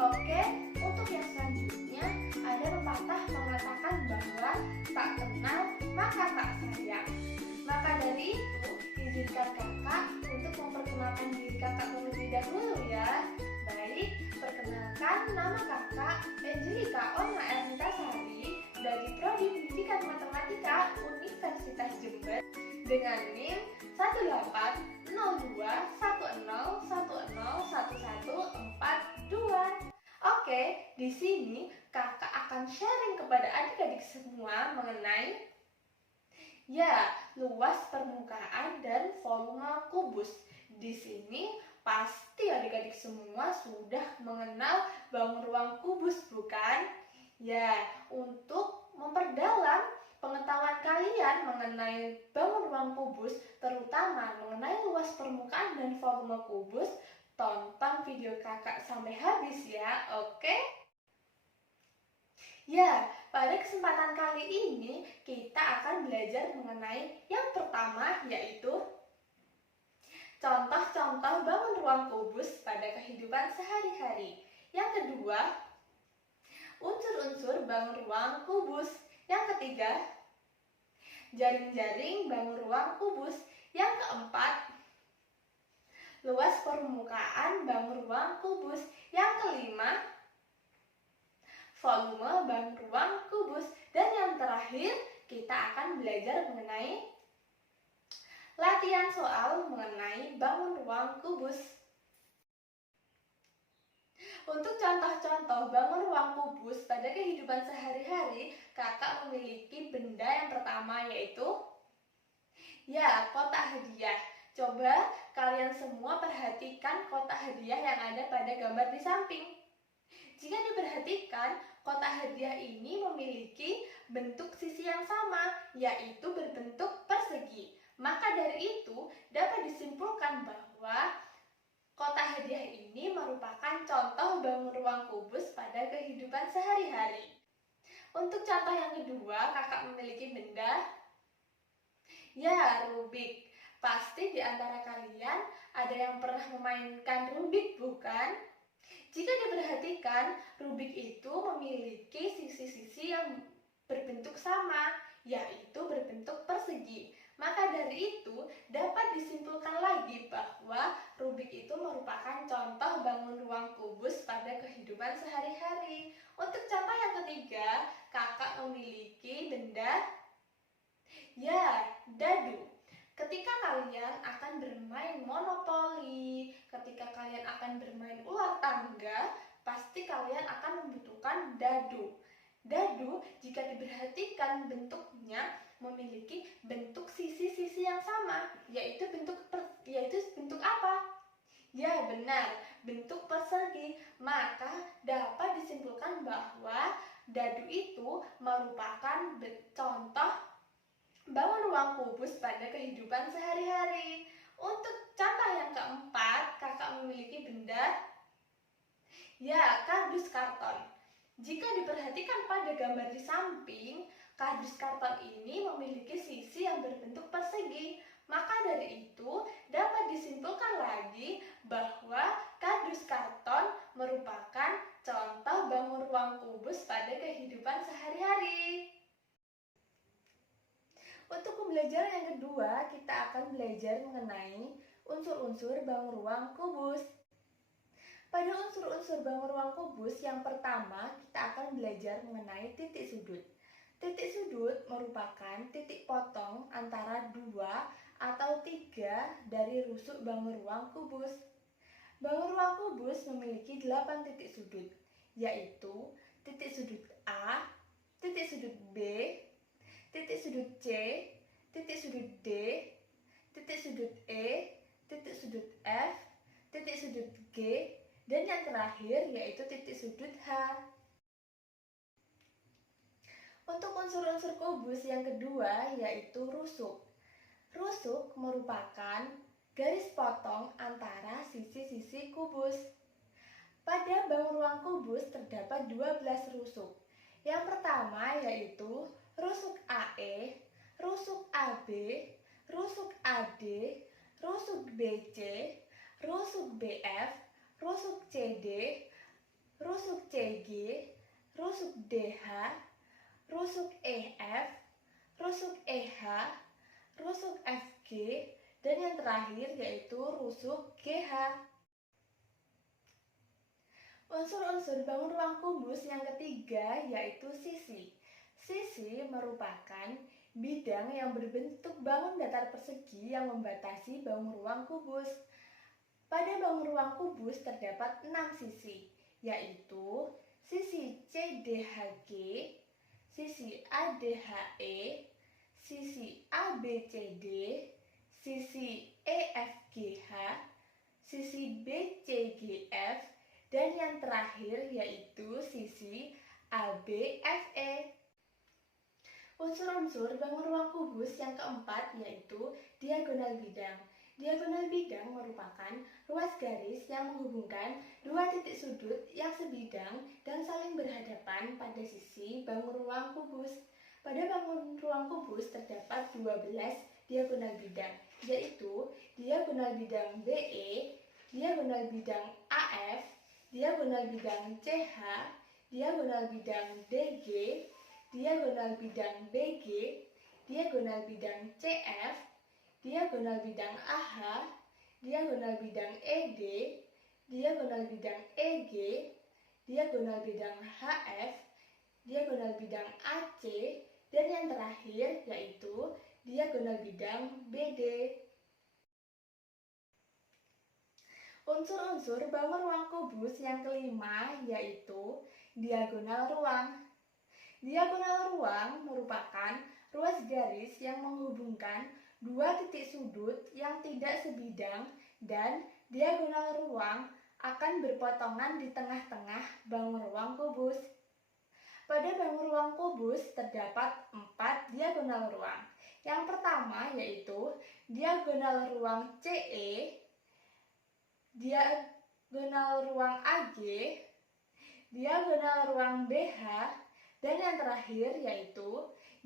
Oke, untuk yang selanjutnya ada pepatah mengatakan bahwa tak kenal maka tak sayang. Maka dari itu, izinkan kakak untuk memperkenalkan diri kakak terlebih dahulu ya. Baik, perkenalkan nama kakak Angelika Oma Ernitasari dari Prodi Pendidikan Matematika Universitas Jember dengan NIM 18010101142. Oke, di sini kakak akan sharing kepada adik-adik semua mengenai luas permukaan dan volume kubus. Di sini pasti adik-adik semua sudah mengenal bangun ruang kubus, bukan? Ya, untuk memperdalam pengetahuan kalian mengenai bangun ruang kubus, terutama mengenai luas permukaan dan volume kubus, tonton video kakak sampai habis ya, oke? Ya, pada kesempatan kali ini kita akan belajar mengenai yang pertama, yaitu contoh-contoh bangun ruang kubus pada kehidupan sehari-hari. Yang kedua, unsur-unsur bangun ruang kubus. Yang ketiga, jaring-jaring bangun ruang kubus. Yang keempat, luas permukaan bangun ruang kubus. Yang kelima, volume bangun ruang kubus. Dan yang terakhir, kita akan belajar mengenai latihan soal mengenai bangun ruang kubus. Untuk contoh-contoh bangun ruang kubus pada kehidupan sehari-hari, kakak memiliki benda yang pertama, yaitu kotak hadiah. Coba kalian semua perhatikan kotak hadiah yang ada pada gambar di samping. Jika diperhatikan, kotak hadiah ini memiliki bentuk sisi yang sama, yaitu berbentuk persegi. Maka dari itu, dapat disimpulkan bahwa kotak hadiah ini merupakan contoh bangun ruang kubus pada kehidupan sehari-hari. Untuk contoh yang kedua, kakak memiliki benda Rubik. Pasti di antara kalian ada yang pernah memainkan Rubik, bukan? Jika diperhatikan, Rubik itu memiliki sisi-sisi yang berbentuk sama, yaitu berbentuk persegi. Maka dari itu, dapat disimpulkan lagi bahwa Rubik itu merupakan contoh bangun ruang kubus pada kehidupan sehari-hari. Untuk contoh yang ketiga, kakak memiliki benda dadu. Ketika kalian akan bermain monopoli, ketika kalian akan bermain ular tangga, pasti kalian akan membutuhkan dadu. Dadu, jika diperhatikan bentuknya memiliki bentuk sisi-sisi yang sama, yaitu bentuk apa? Ya, benar, bentuk persegi. Maka dapat disimpulkan bahwa dadu itu merupakan contoh bangun ruang kubus pada kehidupan sehari-hari. Untuk contoh yang keempat, kakak memiliki benda kardus karton. Jika diperhatikan pada gambar di samping, kardus karton ini memiliki sisi yang berbentuk persegi. Maka dari itu, dapat disimpulkan lagi bahwa kardus karton merupakan contoh bangun ruang kubus pada kehidupan sehari-hari. Untuk pembelajaran yang kedua, kita akan belajar mengenai unsur-unsur bangun ruang kubus. Pada unsur-unsur bangun ruang kubus, yang pertama kita akan belajar mengenai titik sudut. Titik sudut merupakan titik potong antara 2 atau 3 dari rusuk bangun ruang kubus. Bangun ruang kubus memiliki 8 titik sudut, yaitu titik sudut A, titik sudut B, titik sudut C, titik sudut D, titik sudut E, titik sudut F, titik sudut G, dan yang terakhir yaitu titik sudut H. Untuk unsur-unsur kubus yang kedua yaitu rusuk. Rusuk merupakan garis potong antara sisi-sisi kubus. Pada bangun ruang kubus terdapat 12 rusuk. Yang pertama yaitu rusuk AE, rusuk AB, rusuk AD, rusuk BC, rusuk BF, rusuk CD, rusuk CG, rusuk DH, rusuk EF, rusuk EH, rusuk FG, dan yang terakhir yaitu rusuk GH. Unsur-unsur bangun ruang kubus yang ketiga yaitu sisi. Sisi merupakan bidang yang berbentuk bangun datar persegi yang membatasi bangun ruang kubus. Pada bangun ruang kubus terdapat 6 sisi, yaitu sisi CDHG, sisi ADHE, sisi ABCD, sisi EFGH, sisi BCGF, dan yang terakhir yaitu sisi ABFE. Unsur-unsur bangun ruang kubus yang keempat yaitu diagonal bidang. Diagonal bidang merupakan ruas garis yang menghubungkan dua titik sudut yang sebidang dan saling berhadapan pada sisi bangun ruang kubus. Pada bangun ruang kubus terdapat 12 diagonal bidang, yaitu diagonal bidang BE, diagonal bidang AF, diagonal bidang CH, diagonal bidang DG, diagonal bidang BG, diagonal bidang CF, diagonal bidang AH, diagonal bidang ED, diagonal bidang EG, diagonal bidang HF, diagonal bidang AC, dan yang terakhir yaitu diagonal bidang BD. Unsur-unsur bangun ruang kubus yang kelima yaitu diagonal ruang. Diagonal ruang merupakan ruas garis yang menghubungkan dua titik sudut yang tidak sebidang dan diagonal ruang akan berpotongan di tengah-tengah bangun ruang kubus. Pada bangun ruang kubus terdapat 4 diagonal ruang. Yang pertama yaitu diagonal ruang CE, diagonal ruang AG, diagonal ruang BH, dan yang terakhir yaitu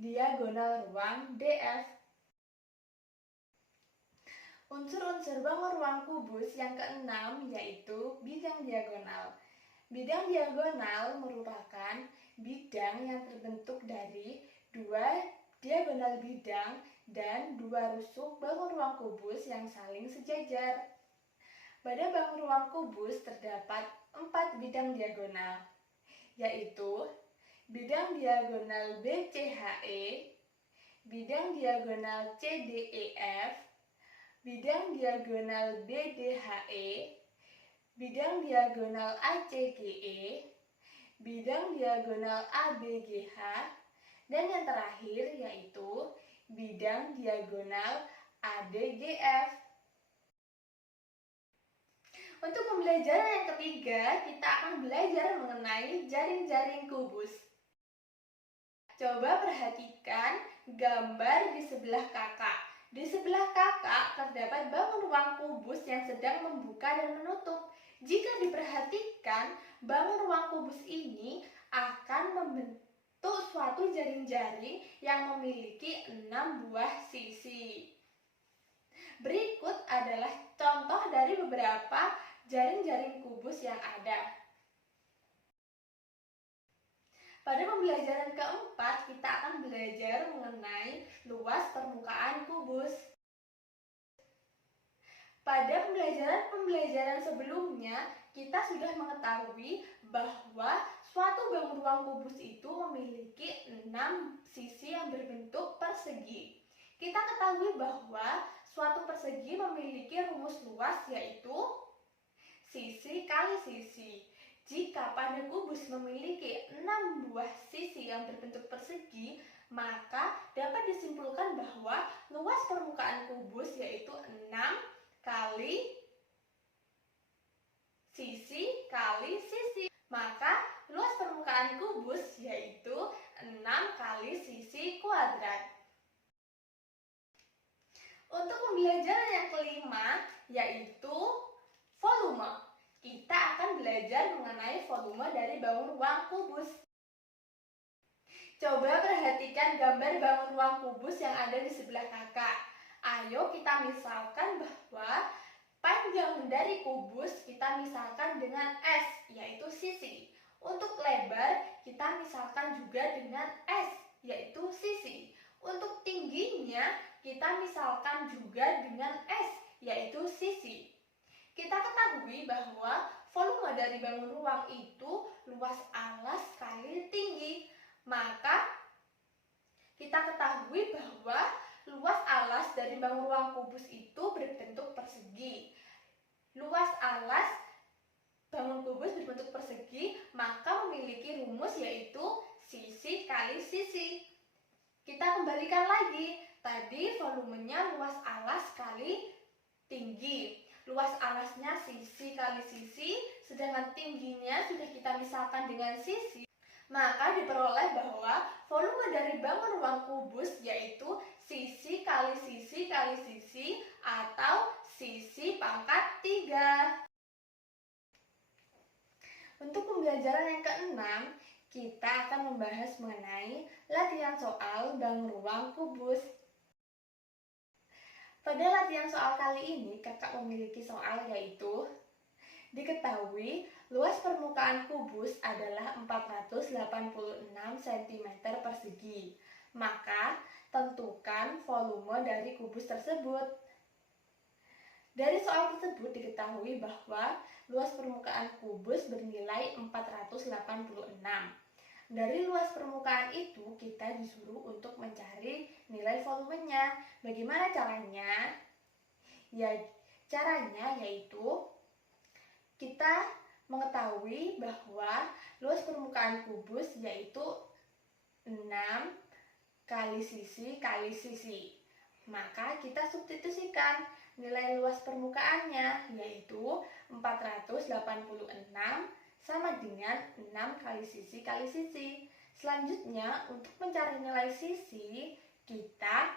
diagonal ruang DF. Unsur-unsur bangun ruang kubus yang keenam yaitu bidang diagonal. Bidang diagonal merupakan bidang yang terbentuk dari dua diagonal bidang dan dua rusuk bangun ruang kubus yang saling sejajar. Pada bangun ruang kubus terdapat 4 bidang diagonal, yaitu bidang diagonal BCHE, bidang diagonal CDEF, bidang diagonal BDHE, bidang diagonal ACGE, bidang diagonal ABGH, dan yang terakhir yaitu bidang diagonal ADGF. Untuk pembelajaran yang ketiga, kita akan belajar mengenai jaring-jaring kubus. Coba perhatikan gambar di sebelah kakak. Di sebelah kakak terdapat bangun ruang kubus yang sedang membuka dan menutup. Jika diperhatikan, bangun ruang kubus ini akan membentuk suatu jaring-jaring yang memiliki 6 buah sisi. Berikut adalah contoh dari beberapa jaring-jaring kubus yang ada. Pada pembelajaran keempat, kita akan belajar mengenai luas permukaan kubus. Pada pembelajaran sebelumnya, kita sudah mengetahui bahwa suatu bangun ruang kubus itu memiliki 6 sisi yang berbentuk persegi. Kita ketahui bahwa suatu persegi memiliki rumus luas yaitu sisi kali sisi. Jika pada kubus memiliki 6 buah sisi yang berbentuk persegi, maka dapat disimpulkan bahwa luas permukaan kubus yaitu 6 kali sisi kali sisi. Maka luas permukaan kubus yaitu 6 kali sisi kuadrat. Untuk pembelajaran yang kelima yaitu volume. Kita akan belajar mengenai volume dari bangun ruang kubus. Coba perhatikan gambar bangun ruang kubus yang ada di sebelah kakak. Ayo kita misalkan bahwa panjang dari kubus kita misalkan dengan S, yaitu sisi. Untuk lebar kita misalkan juga dengan S, yaitu sisi. Untuk tingginya kita misalkan juga dengan S, yaitu sisi. Kita ketahui bahwa volume dari bangun ruang itu luas alas kali tinggi. Maka kita ketahui bahwa luas alas dari bangun ruang kubus itu berbentuk persegi. Luas alas bangun kubus berbentuk persegi, maka memiliki rumus yaitu sisi kali sisi. Kita kembalikan lagi, tadi volumenya luas alas kali tinggi. Luas alasnya sisi kali sisi, sedangkan tingginya sudah kita misalkan dengan sisi. Maka diperoleh bahwa volume dari bangun ruang kubus yaitu sisi kali sisi kali sisi atau sisi pangkat 3. Untuk pembelajaran yang keenam, kita akan membahas mengenai latihan soal bangun ruang kubus. Pada latihan soal kali ini, kakak memiliki soal yaitu diketahui luas permukaan kubus adalah 486 cm persegi. Maka, tentukan volume dari kubus tersebut. Dari soal tersebut diketahui bahwa luas permukaan kubus bernilai 486. Dari luas permukaan itu kita disuruh untuk mencari nilai volumenya. Bagaimana caranya? Ya, caranya yaitu kita mengetahui bahwa luas permukaan kubus yaitu 6 kali sisi kali sisi. Maka kita substitusikan nilai luas permukaannya yaitu 486 sama dengan 6 kali sisi. Selanjutnya untuk mencari nilai sisi kita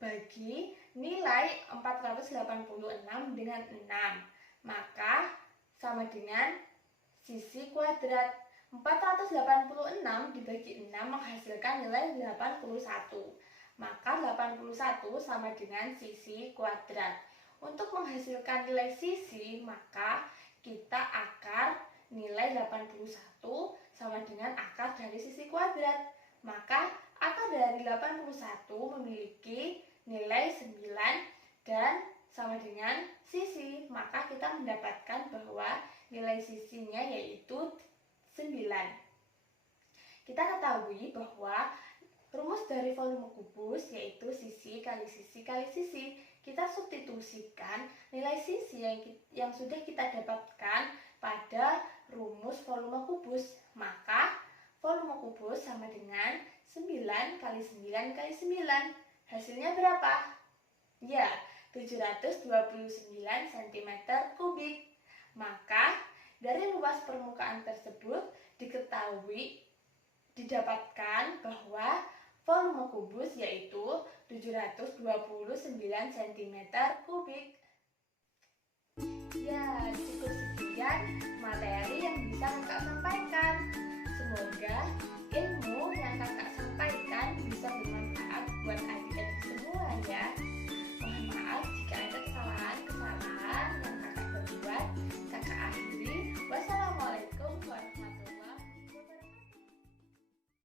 bagi nilai 486 dengan 6. Maka sama dengan sisi kuadrat. 486 dibagi 6 menghasilkan nilai 81. Maka 81 sama dengan sisi kuadrat. Untuk menghasilkan nilai sisi, maka kita akar nilai 81 sama dengan akar dari sisi kuadrat. Maka akar dari 81 memiliki nilai 9 dan sama dengan sisi. Maka kita mendapatkan bahwa nilai sisinya yaitu 9. Kita ketahui bahwa rumus dari volume kubus yaitu sisi kali sisi kali sisi. Kita substitusikan nilai sisi yang sudah kita dapatkan pada rumus volume kubus. Maka volume kubus sama dengan 9 kali 9 kali 9. Hasilnya berapa? Ya, 729 cm kubik. Maka dari luas permukaan tersebut didapatkan bahwa volume kubus yaitu 729 cm kubik. Ya, cukup sekian materi yang bisa kakak sampaikan. Semoga ilmu yang kakak sampaikan bisa bermanfaat buat adik-adik semua ya.